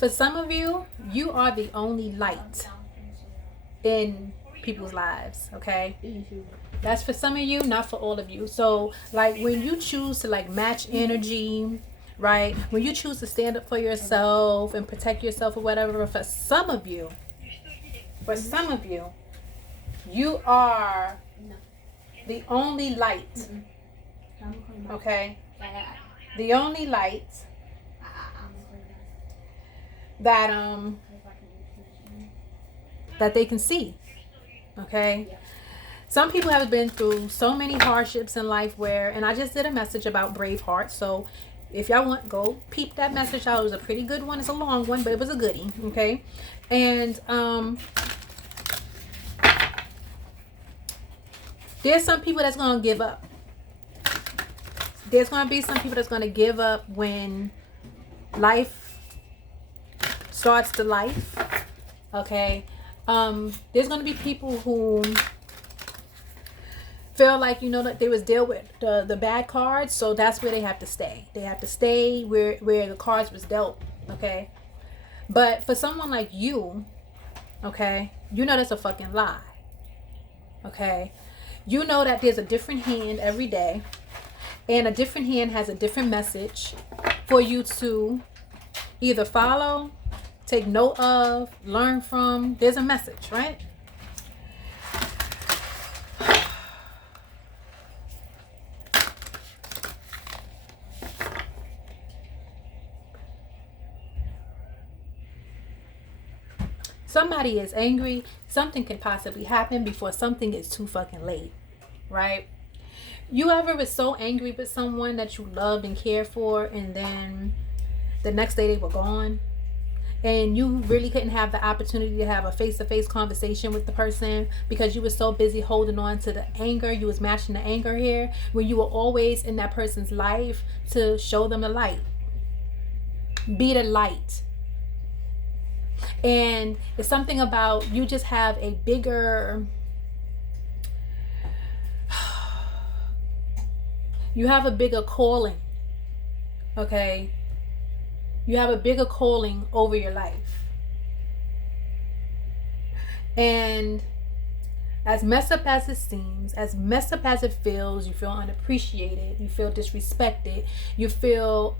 For some of you, you are the only light in people's lives, okay? That's for some of you, not for all of you. So, like, when you choose to, like, match energy, right? When you choose to stand up for yourself and protect yourself or whatever, for some of you, you are the only light, okay? The only light that that they can see, okay? Some people have been through so many hardships in life where, and I just did a message about Braveheart, so if y'all want, go peep that message out. It was a pretty good one. It's a long one, but it was a goodie, okay? And there's some people that's gonna give up. There's gonna be some people that's gonna give up when life starts to life, okay? There's gonna be people who feel like, that they was dealt with the bad cards, so that's where they have to stay. They have to stay where the cards was dealt, okay? But for someone like you, okay, that's a fucking lie, okay? You know that there's a different hand every day, and a different hand has a different message for you to either follow, take note of, learn from. There's a message, right? Somebody is angry. Something can possibly happen before something is too fucking late, right? You ever was so angry with someone that you loved and cared for, and then the next day they were gone, and you really couldn't have the opportunity to have a face-to-face conversation with the person because you were so busy holding on to the anger. You was matching the anger here, when you were always in that person's life to show them the light. Be the light. And it's something about, you just have a bigger, you have a bigger calling, okay? You have a bigger calling over your life. And as messed up as it seems, as messed up as it feels, you feel unappreciated, you feel disrespected, you feel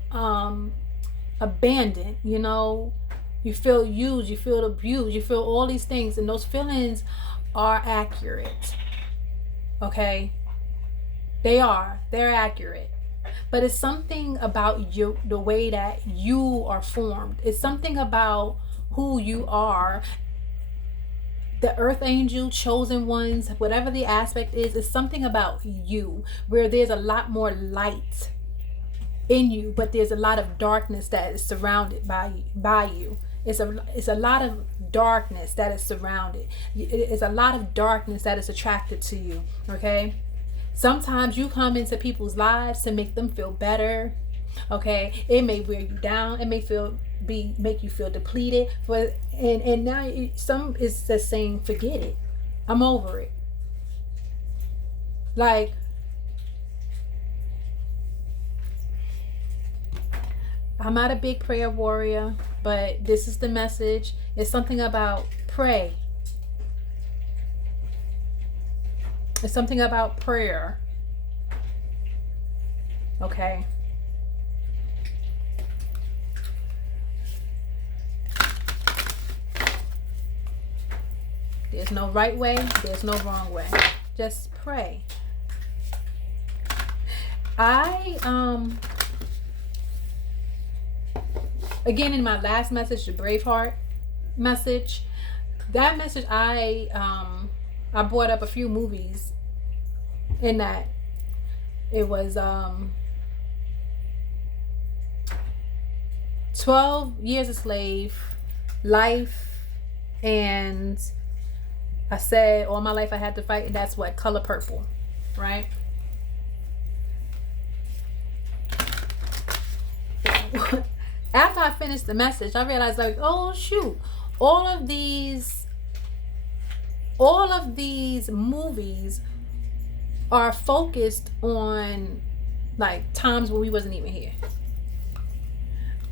abandoned, you feel used, you feel abused, you feel all these things, and those feelings are accurate, okay? They're accurate. But it's something about you, the way that you are formed. It's something about who you are. The earth angel, chosen ones, whatever the aspect is, it's something about you where there's a lot more light in you, but there's a lot of darkness that is surrounded by you. It's a lot of darkness that is surrounded. It's a lot of darkness that is attracted to you, okay? Sometimes you come into people's lives to make them feel better, okay? It may wear you down. It may make you feel depleted. And now some is just saying, forget it. I'm over it. Like, I'm not a big prayer warrior, but this is the message. It's something about pray. It's something about prayer. Okay. There's no right way. There's no wrong way. Just pray. Again, in my last message, the Braveheart message, that message, I brought up a few movies in that. It was 12 Years a Slave, Life, and I said all my life I had to fight, and that's what, Color Purple, right? After I finished the message, I realized, like, oh shoot, all of these movies are focused on like times when we wasn't even here.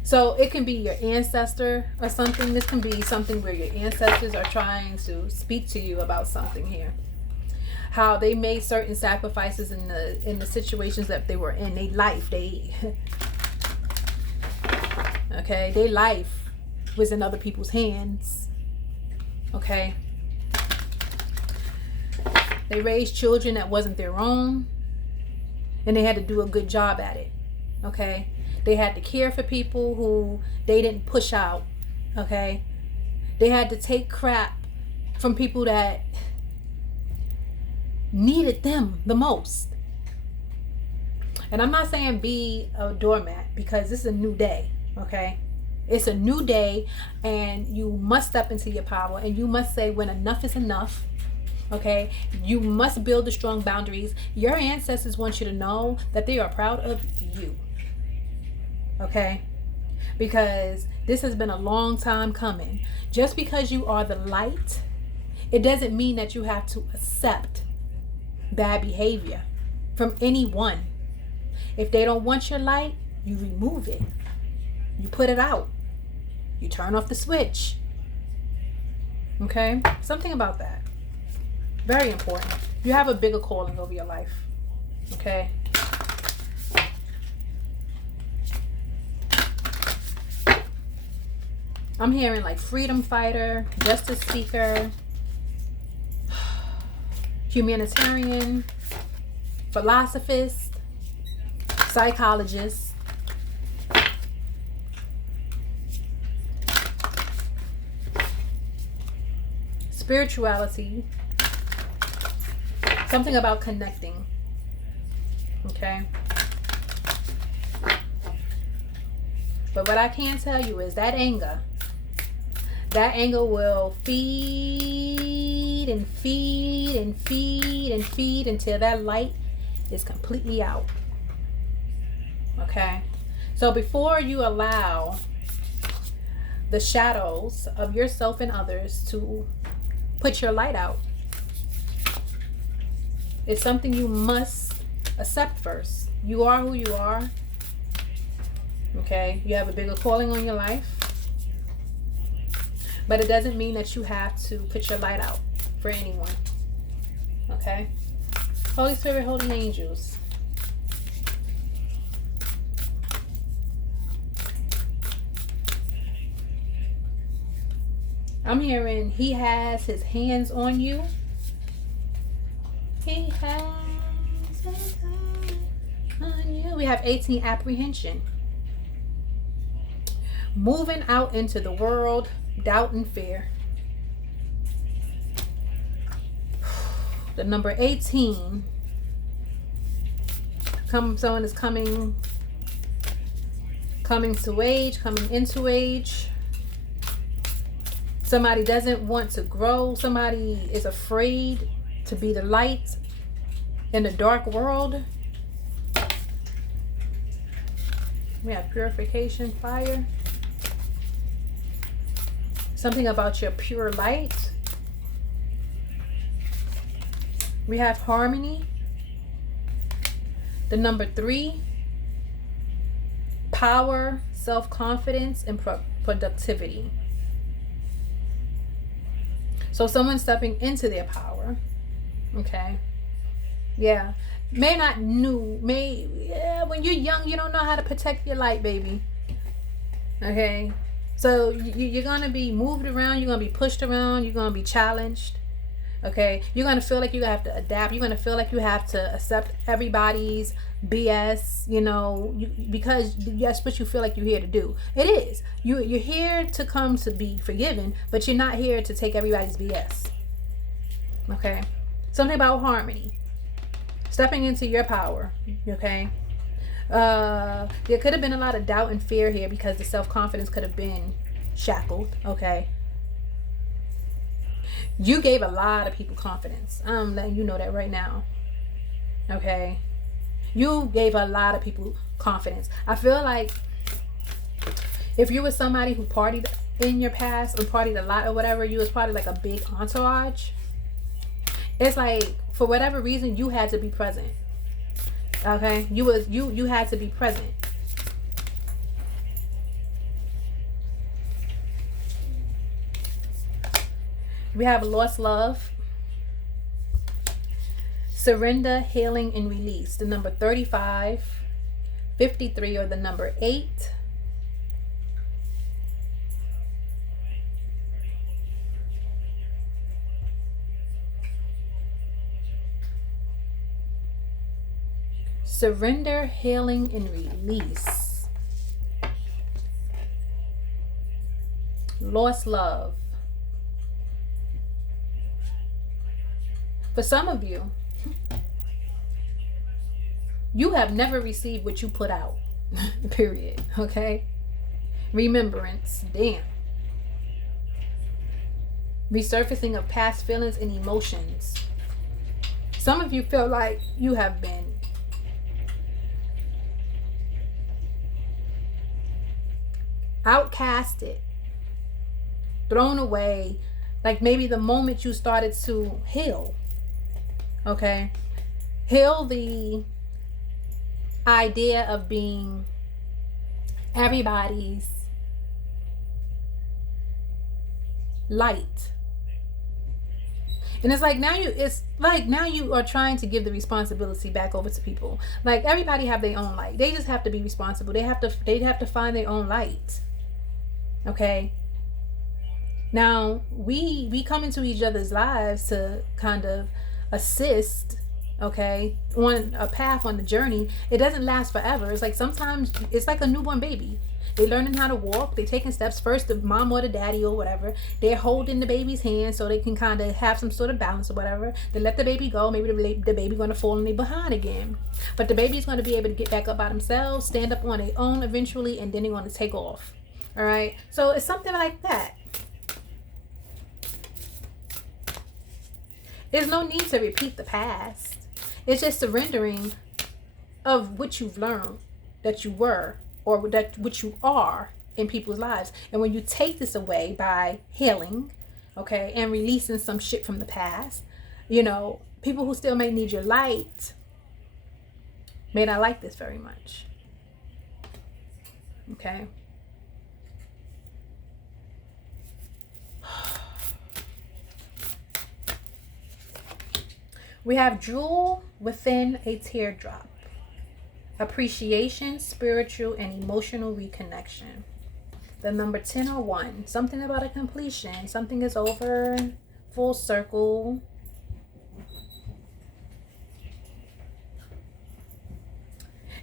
So it can be your ancestor or something. This can be something where your ancestors are trying to speak to you about something here. How they made certain sacrifices in the situations that they were in. Their life, okay, their life was in other people's hands. Okay. They raised children that wasn't their own, and they had to do a good job at it. Okay. They had to care for people who they didn't push out. Okay. They had to take crap from people that needed them the most. And I'm not saying be a doormat, because this is a new day. Okay. It's a new day, and you must step into your power, and you must say when enough is enough. Okay. You must build the strong boundaries. Your ancestors want you to know that they are proud of you. Okay, because this has been a long time coming. Just because you are the light, it doesn't mean that you have to accept bad behavior from anyone. If they don't want your light, you remove it. You put it out. You turn off the switch. Okay, something about that. Very important. You have a bigger calling over your life. Okay. I'm hearing like freedom fighter, justice seeker, humanitarian, philosophist, psychologist, spirituality, something about connecting. Okay. But what I can tell you is that anger will feed and feed and feed and feed until that light is completely out. Okay. So before you allow the shadows of yourself and others to put your light out, it's something you must accept first. You are who you are. Okay. You have a bigger calling on your life. But it doesn't mean that you have to put your light out for anyone. Okay? Holy Spirit, holy angels. I'm hearing he has his hands on you. He has his hands on you. We have 18, apprehension. Moving out into the world, doubt and fear. The number 18. Someone is coming to age, coming into age. Somebody doesn't want to grow. Somebody is afraid to be the light in the dark world. We have purification, fire. Something about your pure light. We have harmony. The number 3. Power, self-confidence, and productivity. So someone stepping into their power. Okay. Yeah. When you're young, you don't know how to protect your light, baby. Okay. So you're going to be moved around. You're going to be pushed around. You're going to be challenged. Okay. You're going to feel like you have to adapt. You're going to feel like you have to accept everybody's BS, because that's what you feel like you're here to do. It is. You're here to come to be forgiven, but you're not here to take everybody's BS. Okay. Something about harmony. Stepping into your power. Okay. There could have been a lot of doubt and fear here because the self-confidence could have been shackled. Okay. You gave a lot of people confidence. I'm letting you know that right now. Okay. You gave a lot of people confidence. I feel like if you were somebody who partied in your past or partied a lot or whatever, you was part of like a big entourage. It's like for whatever reason you had to be present. Okay, you had to be present. We have lost love, surrender, healing, and release. The number 35, 53, or the number 8. Surrender, healing, and release. Lost love. For some of you, you have never received what you put out. Period. Okay? Remembrance. Damn. Resurfacing of past feelings and emotions. Some of you feel like you have been outcasted, thrown away, like maybe the moment you started to heal. Okay? Heal the idea of being everybody's light. And it's like now you are trying to give the responsibility back over to people. Like everybody have their own light. They just have to be responsible. They have to find their own light. Okay? Now, we come into each other's lives to kind of assist, okay, on a path, on the journey. It doesn't last forever. It's like sometimes it's like a newborn baby. They're learning how to walk. They're taking steps. First, the mom or the daddy or whatever, they're holding the baby's hand so they can kind of have some sort of balance or whatever. They let the baby go. Maybe the baby going to fall in their behind again. But the baby's going to be able to get back up by themselves, stand up on their own eventually, and then they're going to take off. All right? So it's something like that. There's no need to repeat the past. It's just surrendering of what you've learned that you were, or that what you are in people's lives. And when you take this away by healing, okay, and releasing some shit from the past, you know, people who still may need your light may not like this very much. Okay. We have jewel within a teardrop. Appreciation, spiritual, and emotional reconnection. The number 10 or 1. Something about a completion. Something is over. Full circle.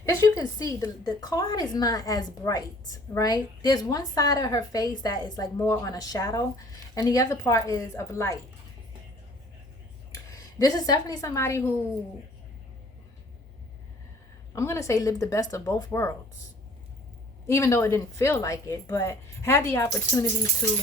As you can see, the card is not as bright, right? There's one side of her face that is like more on a shadow, and the other part is of light. This is definitely somebody who, I'm going to say, lived the best of both worlds. Even though it didn't feel like it, but had the opportunity to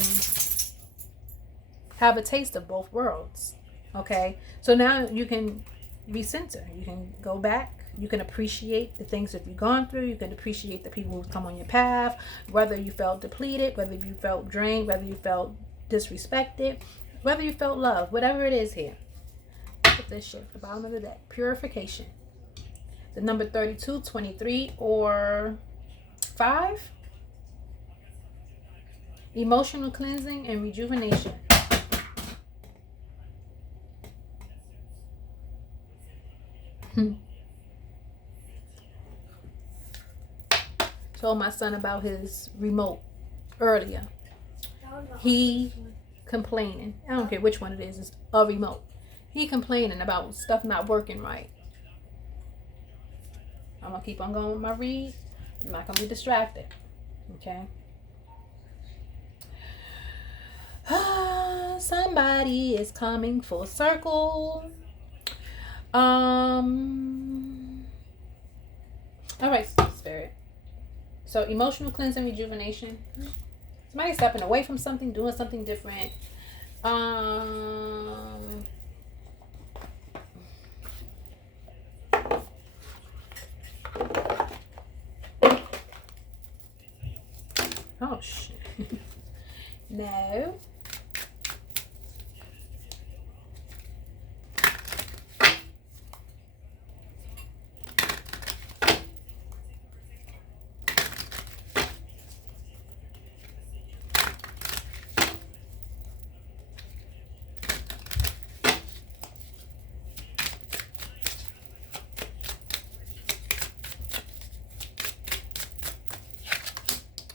have a taste of both worlds. Okay? So now you can recenter. You can go back. You can appreciate the things that you've gone through. You can appreciate the people who've come on your path. Whether you felt depleted, whether you felt drained, whether you felt disrespected, whether you felt loved, whatever it is here. Put this shit at the bottom of the deck. Purification. The number 32, 23, or 5. Emotional cleansing and rejuvenation. Told my son about his remote earlier. He complaining. I don't care which one it is. It's a remote. He complaining about stuff not working right. I'm going to keep on going with my read. I'm not going to be distracted. Okay? Somebody is coming full circle. All right, Spirit. So, emotional cleansing, rejuvenation. Somebody stepping away from something, doing something different. Oh, shit. No.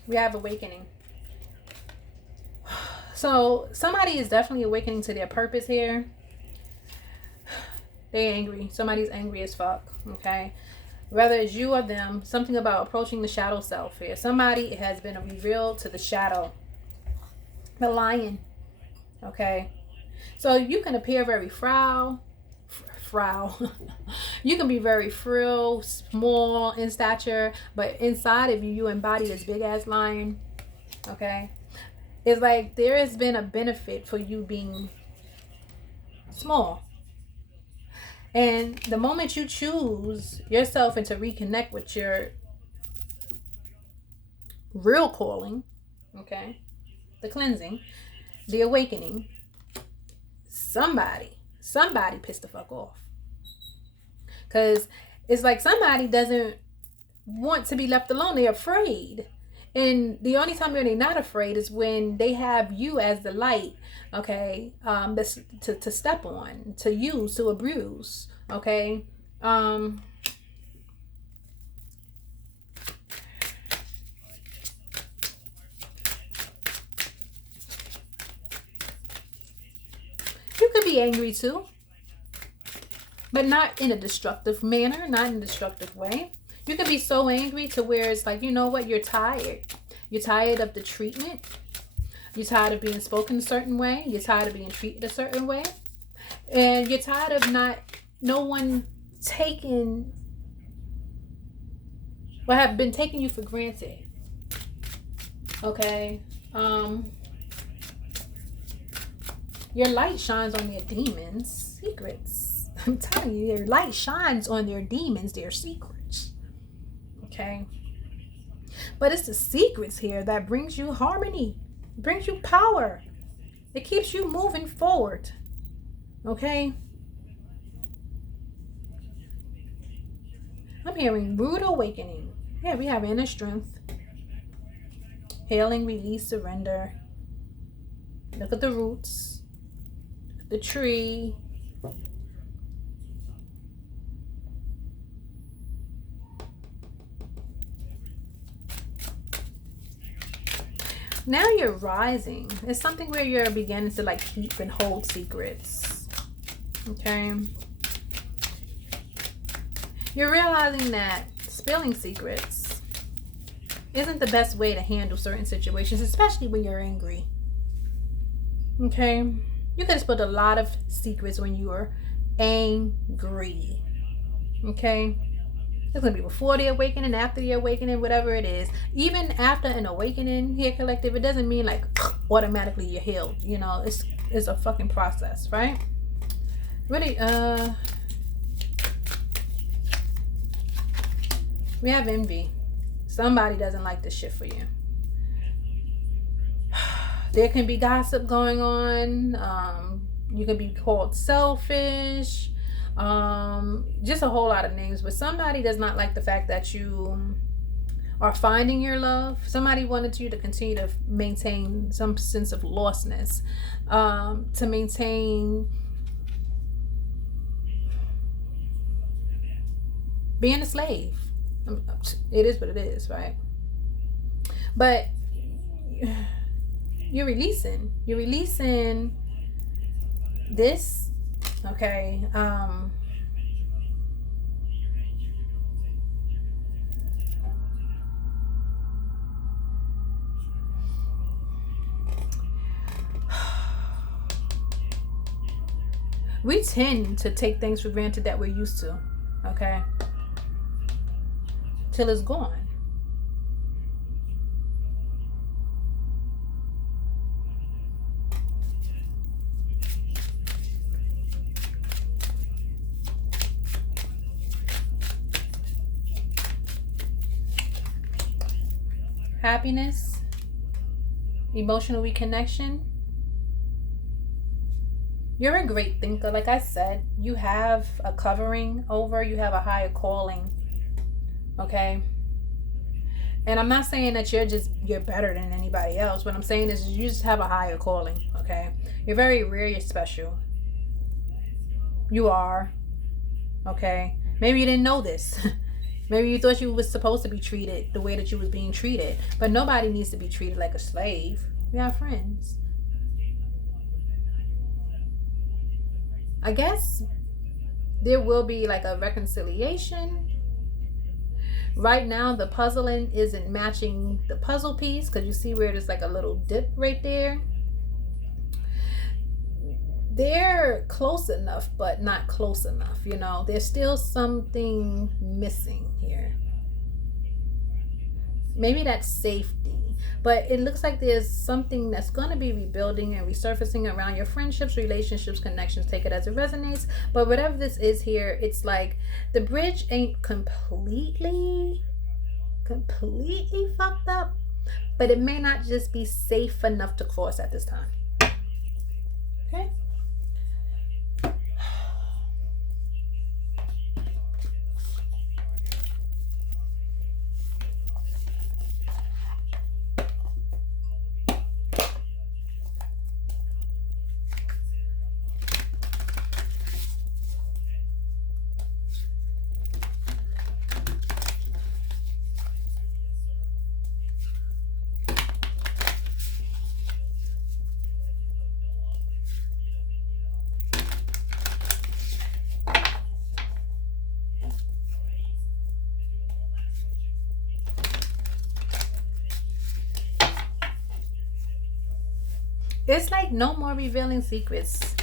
We have awakening. So somebody is definitely awakening to their purpose here. They're angry. Somebody's angry as fuck. Okay. Whether it's you or them, something about approaching the shadow self here. Somebody has been revealed to the shadow. The lion. Okay. So you can appear very frail. You can be very frail, small in stature, but inside of you, you embody this big ass lion. Okay. It's like there has been a benefit for you being small. And the moment you choose yourself and to reconnect with your real calling, okay, the cleansing, the awakening, somebody pissed the fuck off. Because it's like somebody doesn't want to be left alone. They're afraid. And the only time they're not afraid is when they have you as the light, okay, to step on, to use, to abuse, okay. You could be angry too, but not in a destructive manner, not in a destructive way. You can be so angry to where it's like, you know what, you're tired. You're tired of the treatment. You're tired of being spoken a certain way. You're tired of being treated a certain way. And you're tired of no one taking, have been taking you for granted. Okay. Your light shines on their demons' secrets. I'm telling you, your light shines on their demons, their secrets. Okay, but it's the secrets here that brings you harmony, brings you power. It keeps you moving forward. Okay, I'm hearing rude awakening. Yeah, we have inner strength, healing, release, surrender. Look at the roots, the tree. Now you're rising. It's something where you're beginning to like keep and hold secrets. Okay. You're realizing that spilling secrets isn't the best way to handle certain situations, especially when you're angry. Okay. You can spill a lot of secrets when you are angry. Okay. It's going to be before the awakening, after the awakening, whatever it is. Even after an awakening here, collective, it doesn't mean like automatically you're healed. You know, it's a fucking process, right? Really, we have envy. Somebody doesn't like this shit for you. There can be gossip going on. You can be called selfish. Just a whole lot of names, but somebody does not like the fact that you are finding your love. Somebody wanted you to continue to maintain some sense of lostness, to maintain being a slave. It is what it is, right? But you're releasing this. Okay. We tend to take things for granted that we're used to. Okay. Till it's gone. Happiness, emotional reconnection. You're a great thinker. Like I said, you have a covering over, you have a higher calling. Okay? And I'm not saying that you're better than anybody else. What I'm saying is you just have a higher calling. Okay? You're very rare, you're special. You are. Okay? Maybe you didn't know this. Maybe you thought you was supposed to be treated the way that you was being treated. But nobody needs to be treated like a slave. We are friends. I guess there will be like a reconciliation. Right now, the puzzling isn't matching the puzzle piece because you see where there's like a little dip right there. They're close enough, but not close enough. You know, there's still something missing here. Maybe that's safety, but it looks like there's something that's going to be rebuilding and resurfacing around your friendships, relationships, connections. Take it as it resonates. But whatever this is here, it's like the bridge ain't completely fucked up, but it may not just be safe enough to cross at this time. Okay. It's like no more revealing secrets,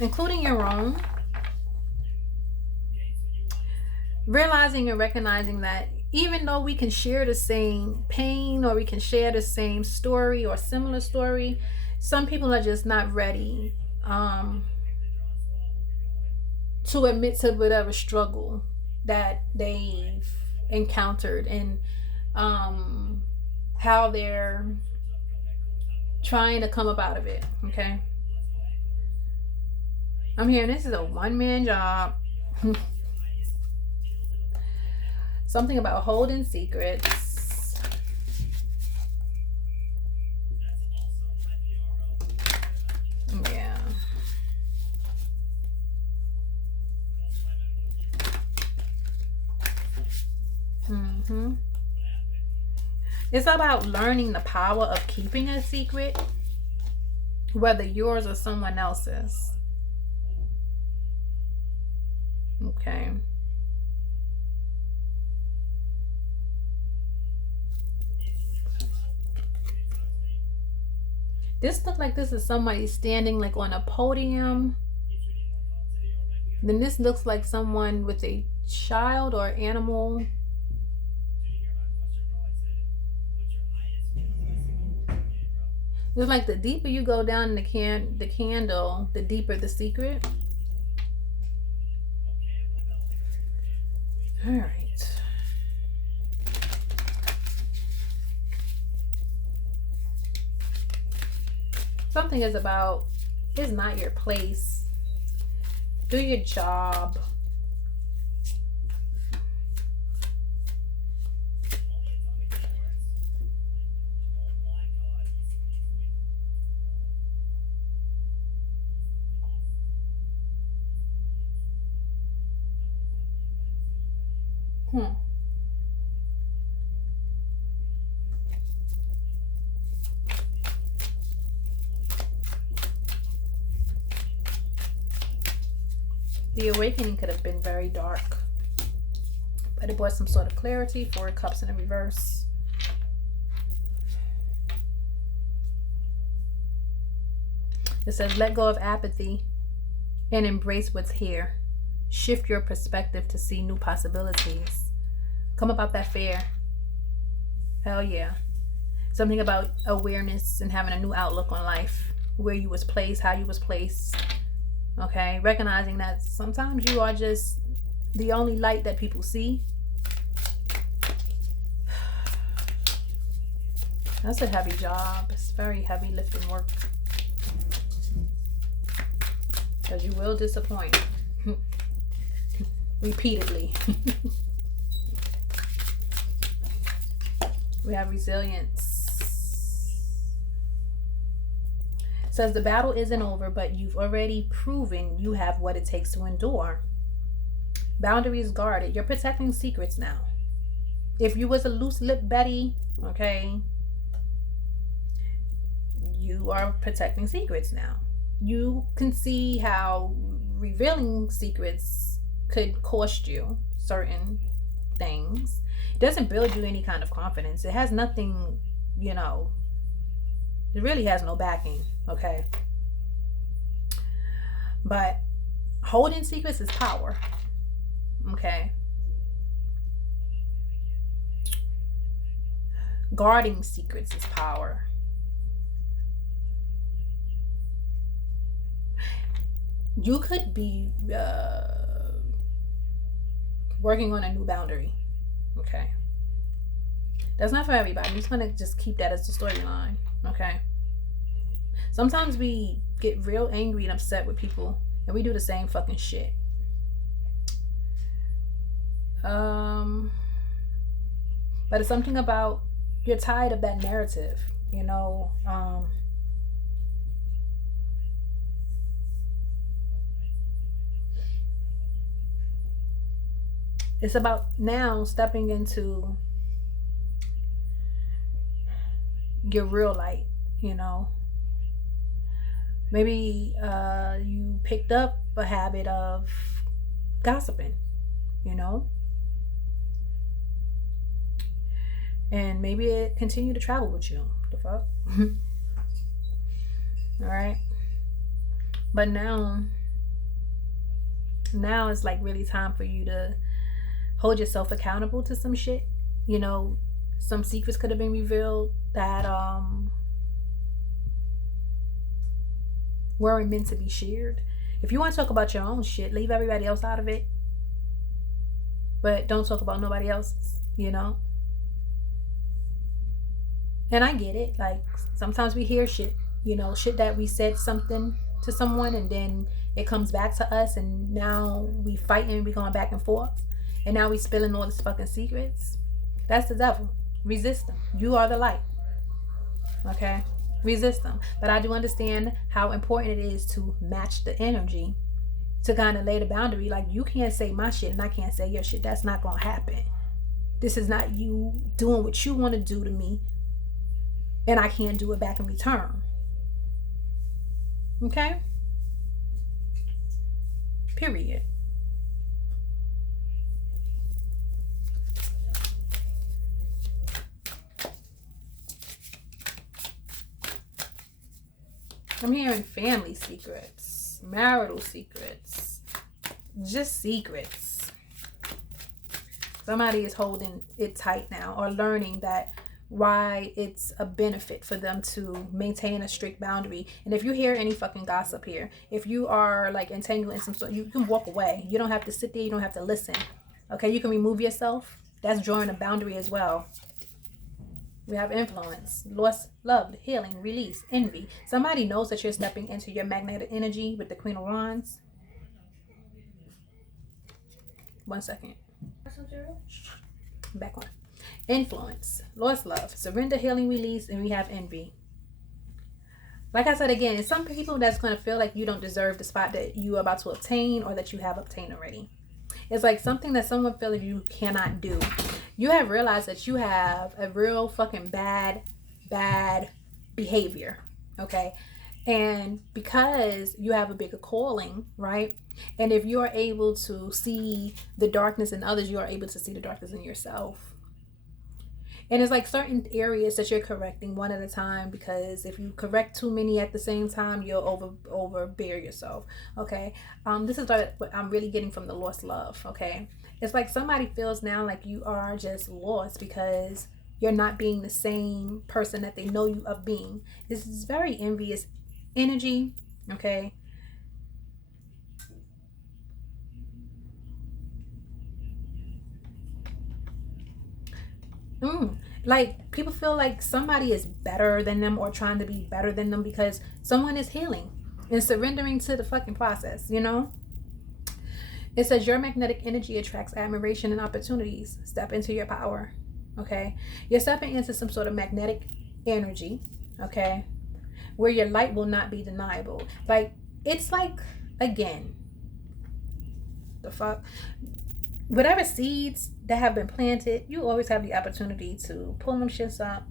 including your own. Realizing and recognizing that even though we can share the same pain or we can share the same story or similar story, some people are just not ready to admit to whatever struggle that they've encountered and how they're trying to come up out of it. Okay, I'm hearing this is a one-man job. Something about holding secrets. Yeah. It's about learning the power of keeping a secret, whether yours or someone else's. Okay. This looks like this is somebody standing like on a podium. Then this looks like someone with a child or animal. It's like the deeper you go down the candle, the deeper the secret. All right. Something is about, it's not your place. Do your job. The awakening could have been very dark, but it brought some sort of clarity. 4 cups in the reverse. It says, let go of apathy and embrace what's here. Shift your perspective to see new possibilities. Come about that fear. Hell yeah. Something about awareness and having a new outlook on life. Where you was placed, how you was placed. Okay, recognizing that sometimes you are just the only light that people see. That's a heavy job. It's very heavy lifting work. Because you will disappoint. Repeatedly. We have resilience. Says the battle isn't over, but you've already proven you have what it takes to endure. Boundaries guarded. You're protecting secrets now. If you was a loose lip Betty, okay, you are protecting secrets now. You can see how revealing secrets could cost you certain things. It doesn't build you any kind of confidence. It has nothing, you know, it really has no backing, okay? But holding secrets is power, okay? Guarding secrets is power. You could be working on a new boundary, okay? That's not for everybody. I'm just gonna just keep that as the storyline, okay? Sometimes we get real angry and upset with people, and we do the same fucking shit. But it's something about, you're tired of that narrative, you know. It's about now stepping into your real light, you know. Maybe you picked up a habit of gossiping, you know, and maybe it continued to travel with you. The fuck? All right. But now it's like really time for you to hold yourself accountable to some shit. You know, some secrets could have been revealed that weren't meant to be shared. If you want to talk about your own shit, leave everybody else out of it. But don't talk about nobody else's, you know? And I get it. Like, sometimes we hear shit, you know, shit that we said something to someone and then it comes back to us and now we fighting and we going back and forth. And now we spilling all these fucking secrets. That's the devil. Resist them. You are the light. Okay? Resist them. But I do understand how important it is to match the energy, to kind of lay the boundary. Like, you can't say my shit and I can't say your shit. That's not going to happen. This is not you doing what you want to do to me and I can't do it back in return. Okay? Period. I'm hearing family secrets, marital secrets, just secrets. Somebody is holding it tight now or learning that why it's a benefit for them to maintain a strict boundary. And if you hear any fucking gossip here, if you are like entangled in some sort, you can walk away. You don't have to sit there. You don't have to listen. Okay, you can remove yourself. That's drawing a boundary as well. We have influence, loss, love, healing, release, envy. Somebody knows that you're stepping into your magnetic energy with the Queen of Wands. 1 second. Back on. Influence, loss, love, surrender, healing, release, and we have envy. Like I said again, it's some people that's going to feel like you don't deserve the spot that you are about to obtain or that you have obtained already. It's like something that someone feels like you cannot do. You have realized that you have a real fucking bad behavior, okay? And because you have a bigger calling, right? And if you are able to see the darkness in others, you are able to see the darkness in yourself. And it's like certain areas that you're correcting one at a time, because if you correct too many at the same time, you'll overbear yourself, okay? This is what I'm really getting from the lost love, okay? It's like somebody feels now like you are just lost because you're not being the same person that they know you of being. This is very envious energy, okay? Like people feel like somebody is better than them or trying to be better than them because someone is healing and surrendering to the fucking process, you know? It says your magnetic energy attracts admiration and opportunities. Step into your power, okay? You're stepping into some sort of magnetic energy, okay? Where your light will not be deniable. Like, it's like, again, the fuck? whatever seeds that have been planted, you always have the opportunity to pull them shits up.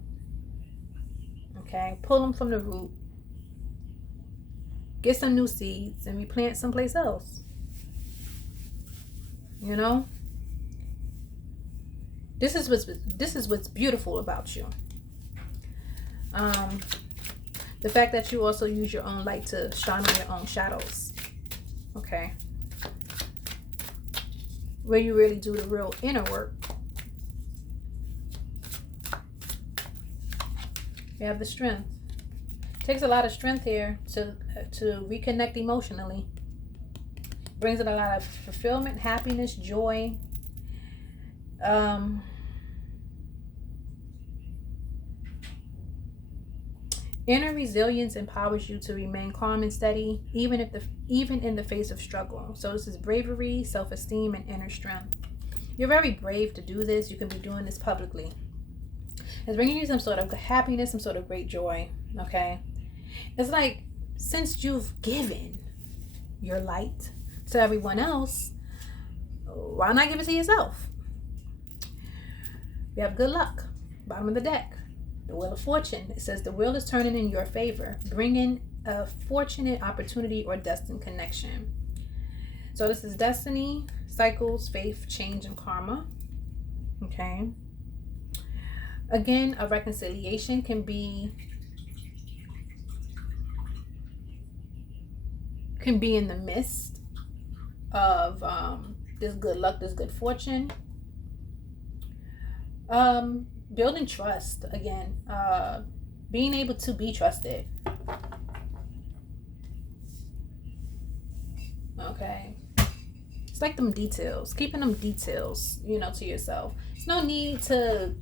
Okay, pull them from the root, get some new seeds, and replant someplace else. You know, this is what's beautiful about you. The fact that you also use your own light to shine on your own shadows. Okay, where you really do the real inner work. You have the strength. It takes a lot of strength here to reconnect emotionally. Brings in a lot of fulfillment, happiness, joy. Inner resilience empowers you to remain calm and steady, even in the face of struggle. So this is bravery, self-esteem, and inner strength. You're very brave to do this. You can be doing this publicly. It's bringing you some sort of happiness, some sort of great joy. Okay, it's like, since you've given your light to everyone else, why not give it to yourself? We have good luck, bottom of the deck. The Wheel of Fortune. It says the wheel is turning in your favor, bringing a fortunate opportunity or destined connection. So this is destiny, cycles, faith, change, and karma. Okay. Again, a reconciliation can be in the midst of this good luck, this good fortune. Building trust again, being able to be trusted. Okay, it's like them details, keeping them details, to yourself. There's no need to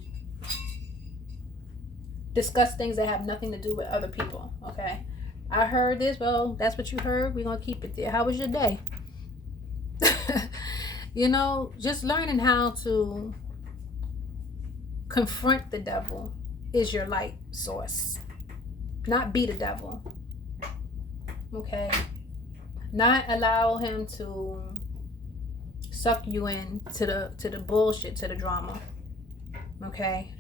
discuss things that have nothing to do with other people. Okay, I heard this. Well, that's what you heard. We're gonna keep it there. How was your day? Just learning how to confront the devil is your light source, not be the devil. Okay, not allow him to suck you in to the bullshit, to the drama. Okay,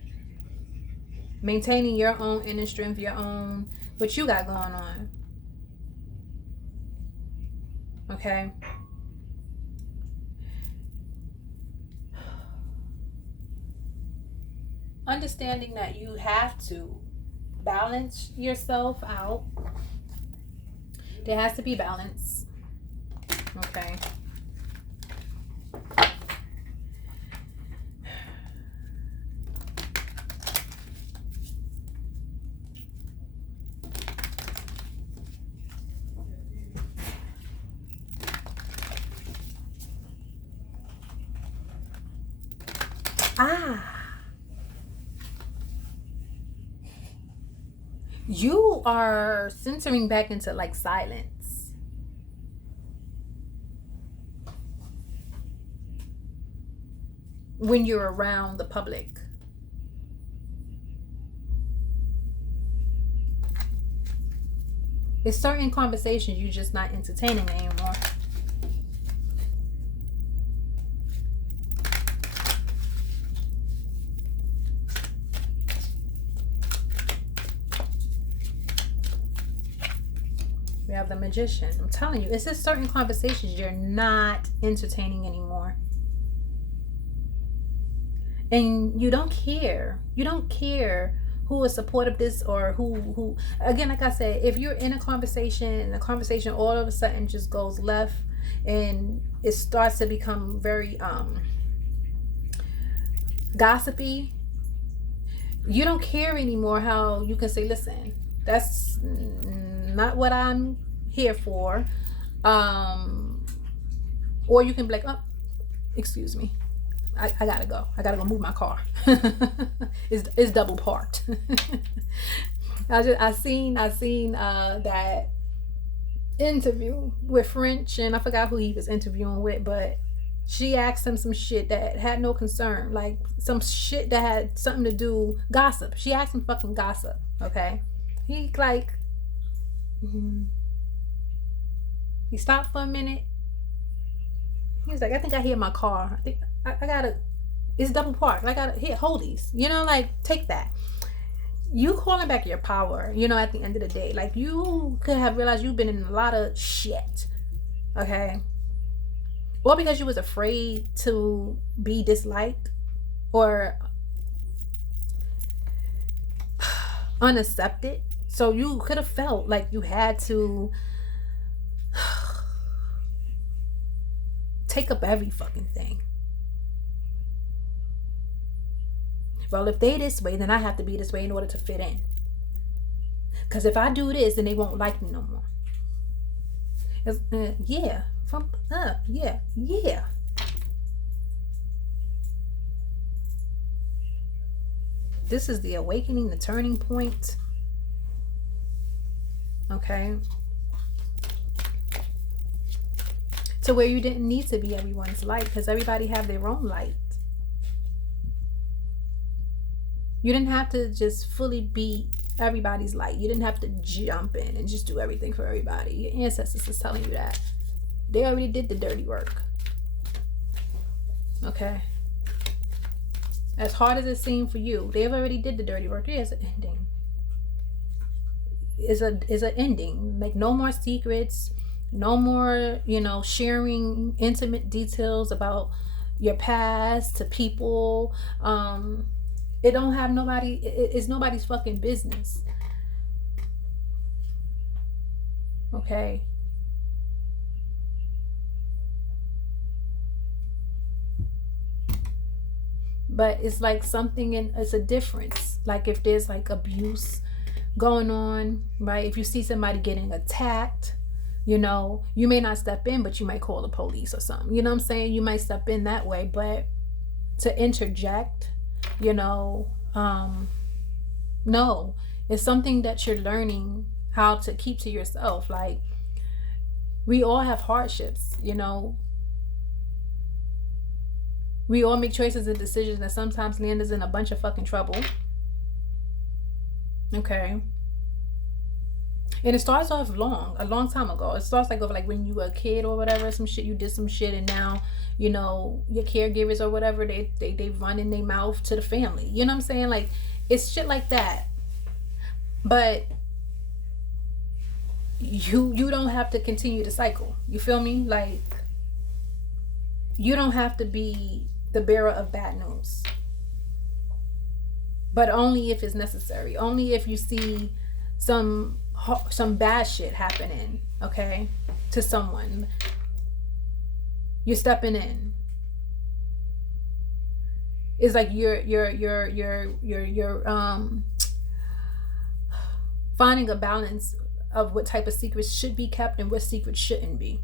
maintaining your own inner strength, your own, what you got going on. Okay, understanding that you have to balance yourself out. There has to be balance. Okay. You are centering back into like silence. When you're around the public. It's certain conversations you're just not entertaining anymore. We have the Magician. I'm telling you, it's just certain conversations you're not entertaining anymore. And you don't care. You don't care who is supportive this or who again, like I said, if you're in a conversation and the conversation all of a sudden just goes left and it starts to become very gossipy, you don't care anymore how you can say, listen, that's not what I'm here for. Or you can be like, oh, excuse me, I gotta go. I gotta go move my car. It's double parked. I seen that interview with French, and I forgot who he was interviewing with, but she asked him some shit that had no concern, like some shit that had something to do gossip. She asked him fucking gossip. Okay, he like he stopped for a minute. He's like, I think I hear my car. I think I gotta, it's double parked. I gotta hit hold these. You know, like, take that. You calling back your power, you know, at the end of the day. Like, you could have realized you've been in a lot of shit. Okay? Or because you was afraid to be disliked or unaccepted. So you could have felt like you had to take up every fucking thing. Well, if they this way, then I have to be this way in order to fit in. Because if I do this, then they won't like me no more. Yeah. Yeah. This is the awakening, the turning point. Okay? To where you didn't need to be everyone's light, because everybody have their own light. You didn't have to just fully be everybody's light. You didn't have to jump in and just do everything for everybody. Your ancestors is telling you that. They already did the dirty work. Okay? As hard as it seemed for you, they've already did the dirty work. There's an ending. Is an ending. Like, no more secrets. No more, you know, sharing intimate details about your past to people. It don't have nobody. It's nobody's fucking business. Okay. But it's like something it's a difference. Like, if there's like abuse going on, right? If you see somebody getting attacked, you know, you may not step in, but you might call the police or something. You know what I'm saying? You might step in that way, but to interject, you know, no. It's something that you're learning how to keep to yourself. Like, we all have hardships, you know. We all make choices and decisions that sometimes land us in a bunch of fucking trouble. Okay. And it starts off a long time ago. It starts like over like when you were a kid or whatever, some shit, you did some shit, and now, you know, your caregivers or whatever, they run in their mouth to the family. You know what I'm saying? Like, it's shit like that. But you don't have to continue the cycle. You feel me? Like, you don't have to be the bearer of bad news. But only if it's necessary. Only if you see some bad shit happening, okay, to someone, you're stepping in. It's like you're finding a balance of what type of secrets should be kept and what secrets shouldn't be.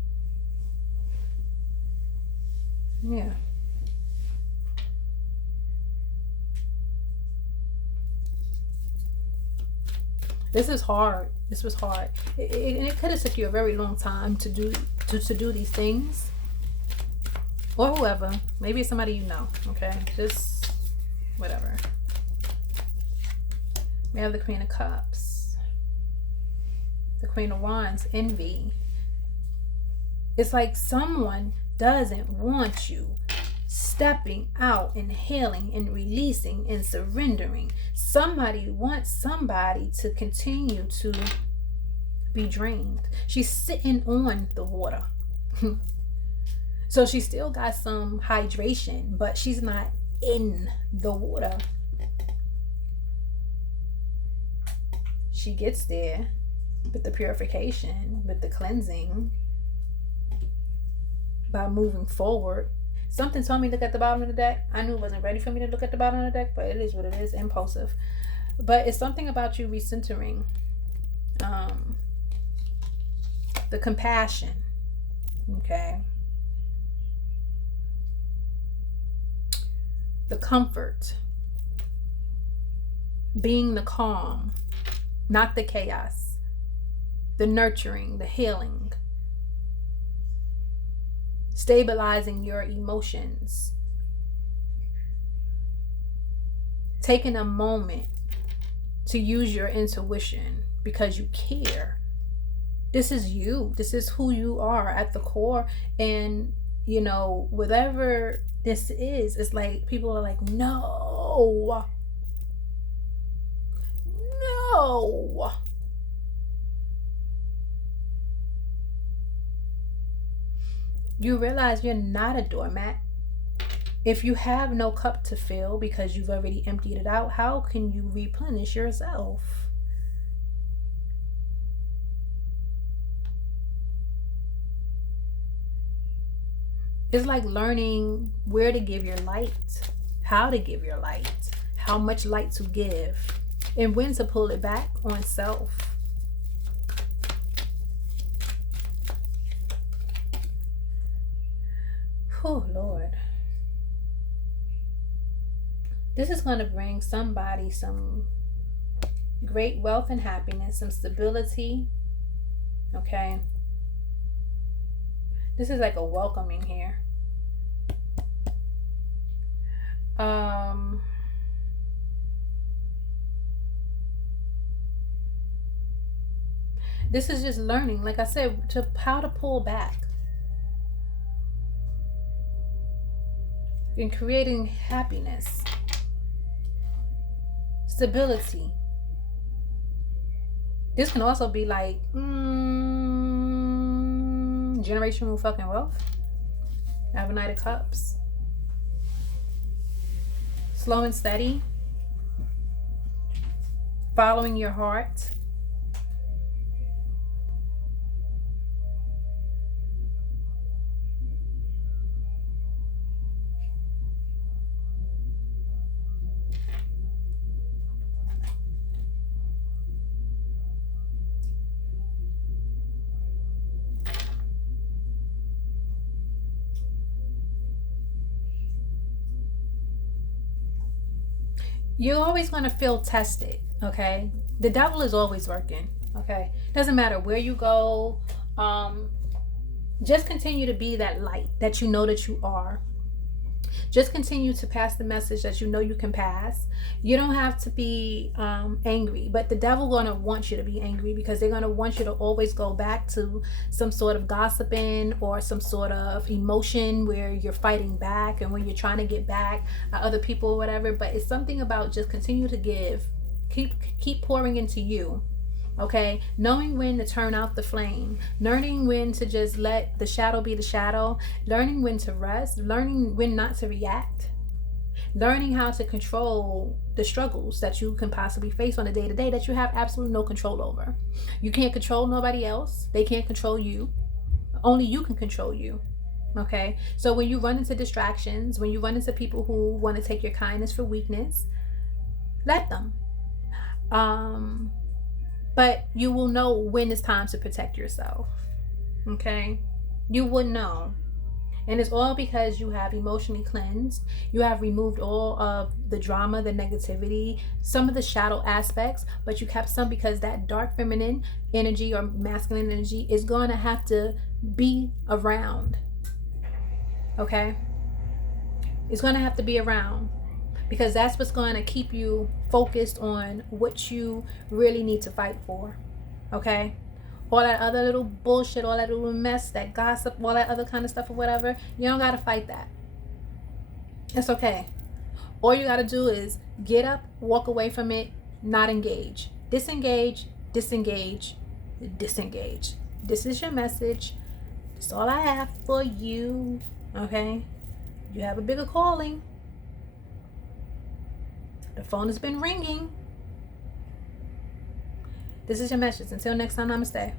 Yeah. This is hard. This was hard. It could have took you a very long time to do these things. Or whoever. Maybe it's somebody you know. Okay? Just whatever. We have the Queen of Cups. The Queen of Wands. Envy. It's like someone doesn't want you stepping out and healing and releasing and surrendering. Somebody wants somebody to continue to be drained. She's sitting on the water. So she still got some hydration, but she's not in the water. She gets there with the purification, with the cleansing, by moving forward. Something told me to look at the bottom of the deck. I knew it wasn't ready for me to look at the bottom of the deck, but it is what it is, impulsive. But it's something about you recentering. The compassion. Okay. The comfort. Being the calm, not the chaos. The nurturing, the healing. Stabilizing your emotions. Taking a moment to use your intuition because you care. This is you. This is who you are at the core. And you know, whatever this is, it's like people are like, no, no. You realize you're not a doormat. If you have no cup to fill because you've already emptied it out, how can you replenish yourself? It's like learning where to give your light, how to give your light, how much light to give, and when to pull it back on self. Oh, Lord. This is going to bring somebody some great wealth and happiness, some stability. Okay. This is like a welcoming here. This is just learning, like I said, to how to pull back and creating happiness, stability. This can also be like generational fucking wealth. I have a Knight of Cups. Slow and steady. Following your heart. You're always going to feel tested, okay? The devil is always working, okay? Doesn't matter where you go. Just continue to be that light that you know that you are. Just continue to pass the message that you know you can pass. You don't have to be angry, but the devil gonna want you to be angry because they're gonna want you to always go back to some sort of gossiping or some sort of emotion where you're fighting back and when you're trying to get back at other people or whatever. But it's something about just continue to give, keep pouring into you. Okay, knowing when to turn out the flame, learning when to just let the shadow be the shadow, learning when to rest, learning when not to react, learning how to control the struggles that you can possibly face on a day-to-day that you have absolutely no control over. You can't control nobody else. They can't control you. Only you can control you. Okay, so when you run into distractions, when you run into people who want to take your kindness for weakness, let them. But you will know when it's time to protect yourself. Okay? You will know. And it's all because you have emotionally cleansed. You have removed all of the drama, the negativity, some of the shadow aspects, but you kept some because that dark feminine energy or masculine energy is going to have to be around. Okay? It's going to have to be around. Because that's what's going to keep you focused on what you really need to fight for. Okay? All that other little bullshit, all that little mess, that gossip, all that other kind of stuff or whatever, you don't got to fight that. It's okay. All you got to do is get up, walk away from it, not engage. Disengage, disengage, disengage. This is your message. That's all I have for you. Okay? You have a bigger calling. The phone has been ringing. This is your message. Until next time, namaste.